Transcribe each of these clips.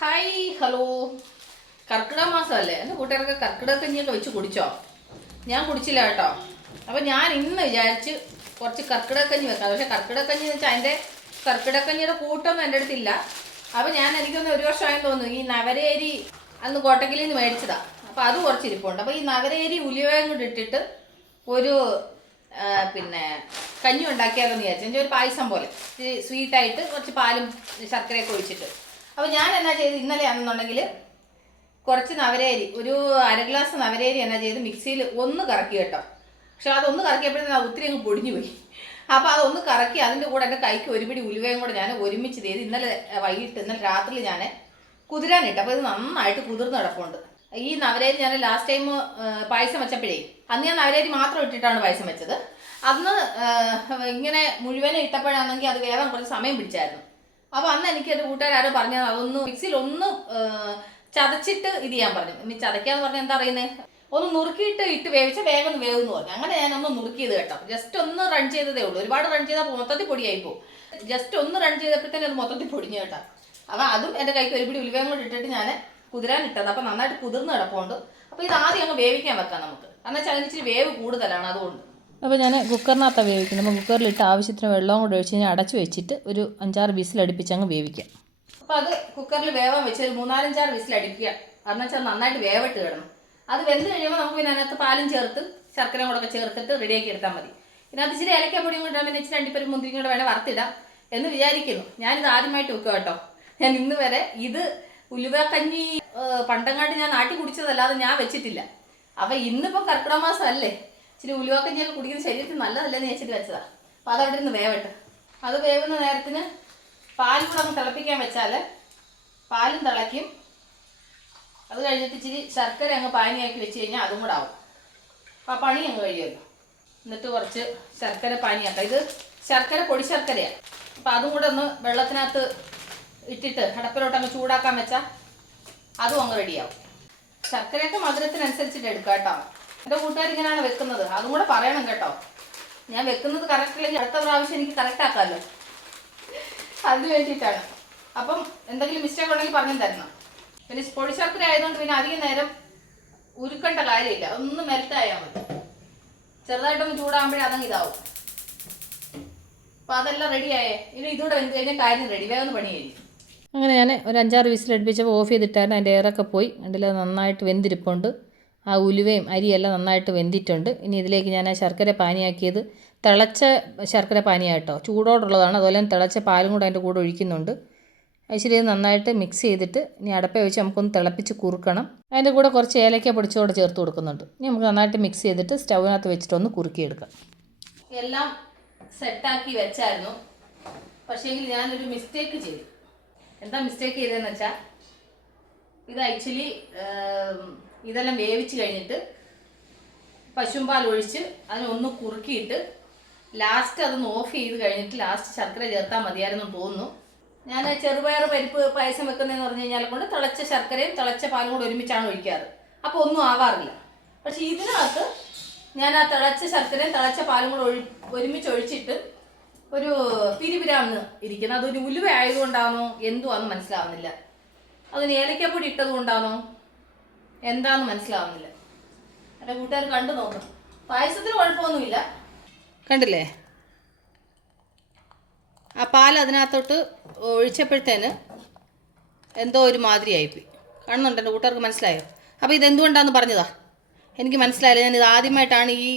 Hi hello കർക്കിടക മാസമല്ലേ? എന്റെ കൂട്ടുകാരൊക്കെ കർക്കിടക കഞ്ഞിയൊക്കെ വെച്ച് കുടിച്ചോ? ഞാൻ കുടിച്ചില്ല കേട്ടോ. അപ്പം ഞാൻ ഇന്ന് വിചാരിച്ച് കുറച്ച് കർക്കിടക കഞ്ഞി വെക്കാം. പക്ഷേ കർക്കിടക കഞ്ഞി എന്ന് വെച്ചാൽ അതിന്റെ കർക്കിടക കഞ്ഞിയുടെ കൂട്ടൊന്നും എന്റെ അടുത്തില്ല അപ്പോൾ ഞാൻ എനിക്കൊന്ന് ഒരു വർഷമായെന്ന് തോന്നുന്നു. ഈ നവരേരി അന്ന് കോട്ടക്കലിൽ നിന്ന് മേടിച്ചതാണ് അപ്പം അത് കുറച്ച് ഇരിപ്പുണ്ട്. അപ്പം ഈ നവരേരി ഉലിവയും കൂടി ഇട്ടിട്ട് ഒരു പിന്നെ കഞ്ഞി ഉണ്ടാക്കിയാലോ എന്ന് വിചാരിച്ചു ഒരു പായസം പോലെ. സ്വീറ്റായിട്ട് കുറച്ച് പാലും ശർക്കരയൊക്കെ ഒഴിച്ചിട്ട്. അപ്പോൾ ഞാൻ എന്നാ ചെയ്ത് ഇന്നലെ ആണെന്നുണ്ടെങ്കിൽ കുറച്ച് നവരേരി ഒരു അര ഗ്ലാസ് നവരേരി എന്നാ ചെയ്ത് മിക്സിയിൽ ഒന്ന് കറക്കി കേട്ടോ. പക്ഷെ അതൊന്ന് കറക്കിയപ്പോഴത്തേക്കും ഒത്തിരി അങ്ങ് പൊടിഞ്ഞു പോയി. അപ്പോൾ അതൊന്ന് കറക്കി അതിന്റെ കൂടെ എന്റെ കൈക്ക് ഒരു പിടി ഉലുവയും കൂടെ ഞാൻ ഒരുമിച്ച് ചെയ്ത് ഇന്നലെ വൈകിട്ട് ഇന്നലെ രാത്രി ഞാൻ കുതിരാനിട്ട് അപ്പോൾ ഇത് നന്നായിട്ട് കുതിർന്ന് കിടപ്പുണ്ട്. ഈ നവരേരി ഞാൻ ലാസ്റ്റ് ടൈം പായസം വെച്ചപ്പോഴേ അന്ന് ഞാൻ നവരേരി മാത്രം ഇട്ടിട്ടാണ് പായസം വെച്ചത്. അന്ന് ഇങ്ങനെ മുഴുവനും ഇട്ടപ്പോഴാണെങ്കിൽ അത് വേറെ കുറച്ച് സമയം പിടിച്ചായിരുന്നു. അപ്പോൾ അന്ന് എനിക്ക് എന്റെ കൂട്ടുകാരോ പറഞ്ഞത് അതൊന്ന് മിക്സിയിൽ ഒന്ന് ചതച്ചിട്ട് ഇത് ചെയ്യാൻ പറഞ്ഞു. ഇനി ചതയ്ക്കാന്ന് പറഞ്ഞാൽ എന്താ പറയുന്നത് ഒന്ന് നുറുക്കിയിട്ട് ഇട്ട് വേവിച്ച വേഗം ഒന്ന് വേവെന്ന് പറഞ്ഞു. അങ്ങനെ ഞാൻ ഒന്ന് നുറുക്കിയത് കേട്ടോ. ജസ്റ്റ് ഒന്ന് റൺ ചെയ്തതേ ഉള്ളൂ. ഒരുപാട് റൺ ചെയ്താൽ മൊത്തത്തിൽ പൊടിയായി പോകും ജസ്റ്റ് ഒന്ന് റൺ ചെയ്തപ്പോഴത്തേനും അത് മൊത്തത്തിൽ പൊടിഞ്ഞു കേട്ടോ. അപ്പോൾ അതും എന്റെ കൈക്ക് ഒരു പിടി ഉലുവയും കൂടി ഇട്ടിട്ട് ഞാൻ കുതിരാൻ ഇട്ടത്. അപ്പോൾ നന്നായിട്ട് കുതിർന്ന് കിടപ്പുണ്ട്. അപ്പോൾ ഇത് ആദ്യം അങ്ങ് വേവിക്കാൻ വെക്കാം നമുക്ക്. കാരണം വെച്ചാൽ അതിന് ഇച്ചിരി വേവ് കൂടുതലാണ് അതുകൊണ്ട്. അപ്പോൾ ഞാൻ കുക്കറിനകത്താണ് വേവിക്കുന്നത്. അപ്പോൾ കുക്കറിലിട്ട് ആവശ്യത്തിന് വെള്ളവും കൂടെ ഒഴിച്ച് ഞാൻ അടച്ചു വെച്ചിട്ട് ഒരു അഞ്ചാറ് വിസിലടുപ്പിച്ച് അങ്ങ് വേവിക്കാം. അപ്പോൾ അത് കുക്കറിൽ വേവാൻ വെച്ച് ഒരു മൂന്നാലഞ്ചാറ് വിസിൽ അടിക്കുക കാരണം വെച്ചാൽ നന്നായിട്ട് വേവിട്ട് കിടണം അത് വെന്ത് കഴിയുമ്പോൾ നമുക്ക് പിന്നെ അതിനകത്ത് പാലും ചേർത്ത് ശർക്കരയും കൂടെ ഒക്കെ ചേർത്തിട്ട് റെഡിയാക്കി എടുത്താൽ മതി. ഇതിനകത്ത് ഇച്ചിരി ഇലക്കപ്പൊടിയും കൂടെ പിന്നെ ഇച്ചിരി അണ്ടിപ്പരും മുന്തിരിയും കൂടെ വേണേൽ വറുത്തിടാം എന്ന് വിചാരിക്കുന്നു. ഞാനിത് ആദ്യമായിട്ട് വെക്കുക കേട്ടോ. ഞാൻ ഇന്ന് വരെ ഇത് ഉലുവക്കഞ്ഞി പണ്ടങ്ങാട്ട് ഞാൻ നാട്ടി കുടിച്ചതല്ലാതെ ഞാൻ വെച്ചിട്ടില്ല. അപ്പം ഇന്നിപ്പോൾ കർക്കിടക മാസം അല്ലേ ഇച്ചിരി ഉലുവക്കഞ്ഞിയൊക്കെ കുടിക്കുന്നത് ശരീരത്തിന് നല്ലതല്ലെന്ന് വെച്ചിട്ട് വെച്ചതാ. അപ്പോൾ അതവിടെ നിന്ന് വേവട്ടെ. അത് വേവുന്ന നേരത്തിന് പാലും കൂടെ ഒന്ന് തിളപ്പിക്കാൻ വെച്ചാൽ പാലും തിളയ്ക്കും. അത് കഴിഞ്ഞിട്ട് ഇച്ചിരി ശർക്കര അങ്ങ് പാനിയാക്കി വെച്ച് കഴിഞ്ഞാൽ അതും കൂടെ ആവും. അപ്പോൾ ആ പണി അങ്ങ് കഴിയുമല്ലോ. എന്നിട്ട് കുറച്ച് ശർക്കര പാനിയാക്കാം. ഇത് ശർക്കര പൊടി ശർക്കരയാണ് അപ്പോൾ അതും കൂടെ ഒന്ന് വെള്ളത്തിനകത്ത് ഇട്ടിട്ട് അടപ്പിലോട്ട് അങ്ങ് ചൂടാക്കാൻ വെച്ചാൽ അതും അങ്ങ് റെഡിയാവും ശർക്കരയൊക്കെ മധുരത്തിനനുസരിച്ചിട്ട് എടുക്കാം കേട്ടോ. എന്റെ കൂട്ടുകാർ ഇങ്ങനെയാണ് വെക്കുന്നത്. അതും കൂടെ പറയണം കേട്ടോ. ഞാൻ വെക്കുന്നത് കറക്റ്റ് അല്ലെങ്കിൽ അടുത്ത പ്രാവശ്യം എനിക്ക് കറക്റ്റ് ആക്കാമല്ലോ. അതിന് വേണ്ടിയിട്ടാണ്. അപ്പം എന്തെങ്കിലും മിസ്റ്റേക്ക് ഉണ്ടെങ്കിൽ പറഞ്ഞു തരണം. പിന്നെ പൊടി ശർക്കര ആയതുകൊണ്ട് പിന്നെ അധികം നേരം ഉരുക്കേണ്ട കാര്യമില്ല. ഒന്ന് മെൽറ്റായാൽ മതി. ചെറുതായിട്ടൊന്ന് ചൂടാകുമ്പോഴേ അതങ്ങ് ഇതാവും. അപ്പം അതെല്ലാം റെഡിയായേ ഇനി ഇതുകൂടെ വെന്ത് കഴിഞ്ഞാൽ കാര്യം റെഡി വേഗം പണി അങ്ങനെ ഞാൻ ഒരു അഞ്ചാറ് വിസിലടുപ്പിച്ചപ്പോൾ ഓഫ് ചെയ്തിട്ടായിരുന്നു. അതിന്റെ എയറൊക്കെ പോയി. അതിൽ നന്നായിട്ട് വെന്തിരിപ്പുണ്ട്. ആ ഉലുവയും അരിയെല്ലാം നന്നായിട്ട് വെന്തിട്ടുണ്ട്. ഇനി ഇതിലേക്ക് ഞാൻ ആ ശർക്കര പാനിയാക്കിയത് തിളച്ച ശർക്കര പാനിയാട്ടോ ചൂടോടുള്ളതാണ്. അതുപോലെ തന്നെ തിളച്ച പാലും കൂടെ അതിന്റെ കൂടെ ഒഴിക്കുന്നുണ്ട്. ഇച്ചിരി നന്നായിട്ട് മിക്സ് ചെയ്തിട്ട് ഇനി അടപ്പ വെച്ച് നമുക്കൊന്ന് തിളപ്പിച്ച് കുറുക്കണം. അതിന്റെ കൂടെ കുറച്ച് ഏലക്ക പൊടിച്ചോടെ ചേർത്ത് കൊടുക്കുന്നുണ്ട്. ഇനി നമുക്ക് നന്നായിട്ട് മിക്സ് ചെയ്തിട്ട് സ്റ്റൗവിനകത്ത് വെച്ചിട്ട് ഒന്ന് കുറുക്കിയെടുക്കാം എല്ലാം സെറ്റാക്കി വെച്ചായിരുന്നു. പക്ഷേങ്കിൽ ഞാനൊരു മിസ്റ്റേക്ക് ചെയ്തു. എന്താ മിസ്റ്റേക്ക് ചെയ്തതെന്ന് വെച്ചാൽ ഇത് ആക്ച്വലി ഇതെല്ലാം വേവിച്ച് കഴിഞ്ഞിട്ട് പശുമ്പാൽ ഒഴിച്ച് അതിനൊന്ന് കുറുക്കിയിട്ട് ലാസ്റ്റ് അതൊന്ന് ഓഫ് ചെയ്ത് കഴിഞ്ഞിട്ട് ലാസ്റ്റ് ശർക്കര ചേർത്താൽ മതിയായിരുന്നു തോന്നുന്നു. ഞാൻ ചെറുപയർ പരിപ്പ് പായസം വെക്കുന്നതെന്ന് പറഞ്ഞു കഴിഞ്ഞാൽ കൊണ്ട് തിളച്ച ശർക്കരയും തിളച്ച പാലും കൂടെ ഒരുമിച്ചാണ് ഒഴിക്കാറ്. അപ്പോൾ ഒന്നും ആവാറില്ല. പക്ഷെ ഇതിനകത്ത് ഞാൻ ആ തിളച്ച ശർക്കരയും തിളച്ച പാലും കൂടെ ഒഴി ഒരുമിച്ച് ഒഴിച്ചിട്ട് ഒരു പിരിപിരാന്ന് ഇരിക്കുന്നത് അതൊരു ഉലുവ ആയതുകൊണ്ടാണോ എന്തുവാന്ന് മനസ്സിലാവുന്നില്ല. അതിന് ഏലക്കപ്പൊടി ഇട്ടത് കൊണ്ടാണോ എന്താന്ന് മനസ്സിലാവുന്നില്ല. എന്റെ കൂട്ടുകാർ കണ്ടു നോക്കണം പായസത്തിന് കുഴപ്പമൊന്നുമില്ല. കണ്ടില്ലേ? ആ പാൽ അതിനകത്തോട്ട് ഒഴിച്ചപ്പോഴത്തേന് എന്തോ ഒരു മാതിരി ആയിപ്പോയി കാണുന്നുണ്ട് എന്റെ കൂട്ടുകാർക്ക് മനസ്സിലായോ? അപ്പോൾ ഇതെന്തുകൊണ്ടാന്ന് പറഞ്ഞതാ? എനിക്ക് മനസ്സിലായില്ല. ഞാൻ ഇത് ആദ്യമായിട്ടാണ് ഈ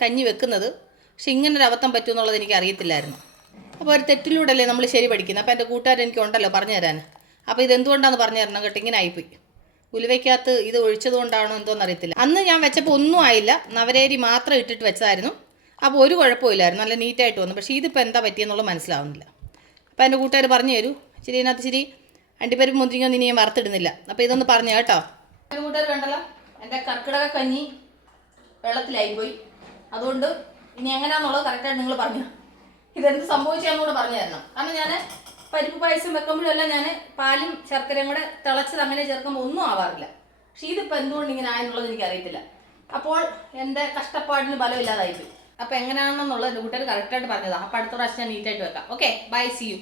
കഞ്ഞി വെക്കുന്നത്. പക്ഷെ ഇങ്ങനൊരു അബദ്ധം പറ്റുമെന്നുള്ളത് എനിക്ക് അറിയത്തില്ലായിരുന്നു അപ്പോൾ ഒരു തെറ്റിലൂടെയല്ലേ നമ്മൾ ശരി പഠിക്കുന്നത്? അപ്പോൾ എന്റെ കൂട്ടുകാരെനിക്ക് ഉണ്ടല്ലോ പറഞ്ഞു തരാൻ അപ്പോൾ ഇത് എന്തുകൊണ്ടാന്ന് പറഞ്ഞു തരണം കേട്ടോ ഇങ്ങനെ ആയിപ്പോയി. ഉലുവയ്ക്കകത്ത് ഇത് ഒഴിച്ചത് കൊണ്ടാണോ എന്തോന്ന് അറിയത്തില്ല അന്ന് ഞാൻ വെച്ചപ്പോൾ ഒന്നും ആയില്ല. നവരേരി മാത്രം ഇട്ടിട്ട് വെച്ചതായിരുന്നു. അപ്പോൾ ഒരു കുഴപ്പമില്ലായിരുന്നു. നല്ല നീറ്റായിട്ട് വന്നു. പക്ഷേ ഇതിപ്പോൾ എന്താ പറ്റിയെന്നുള്ളത് മനസ്സിലാവുന്നില്ല. അപ്പോൾ എന്റെ കൂട്ടുകാർ പറഞ്ഞു തരൂ. ശരി ഇതിനകത്ത് ശരി അണ്ടിപ്പരിപ്പ് മുന്തിരിങ്ങൊന്നും ഇനി ഞാൻ വറുത്തിടുന്നില്ല. അപ്പോൾ ഇതൊന്ന് പറഞ്ഞു കേട്ടോ. എന്റെ കൂട്ടുകാർ കണ്ടല്ലോ എന്റെ കർക്കിടക കഞ്ഞി വെള്ളത്തിലായി പോയി. അതുകൊണ്ട് ഇനി എങ്ങനെയാണെന്നുള്ളത് കറക്റ്റായിട്ട് നിങ്ങൾ പറഞ്ഞു ഇതെന്ത് സംഭവിച്ചാന്നുകൂടെ പറഞ്ഞു തരണം. കാരണം ഞാൻ പരിപ്പ് പായസം വെക്കുമ്പോഴെല്ലാം ഞാൻ പാലും ശർക്കരയും കൂടെ തിളച്ചത് അങ്ങനെ ചേർക്കുമ്പോൾ ഒന്നും ആവാറില്ല. പക്ഷേ ഇതിപ്പോൾ എന്തുകൊണ്ട് ഇങ്ങനെ ആയെന്നുള്ളത് എനിക്ക് അറിയത്തില്ല അപ്പോൾ എന്റെ കഷ്ടപ്പാടിന് ബലമില്ലാതായിപ്പോയി അപ്പോൾ എങ്ങനെയാണെന്നുള്ളത് എന്റെ കൂട്ടുകാർ കറക്റ്റായിട്ട് പറഞ്ഞതാണ് അപ്പോൾ അടുത്ത പ്രാവശ്യം ഞാൻ നീറ്റായിട്ട് വെക്കാം. Okay bye C U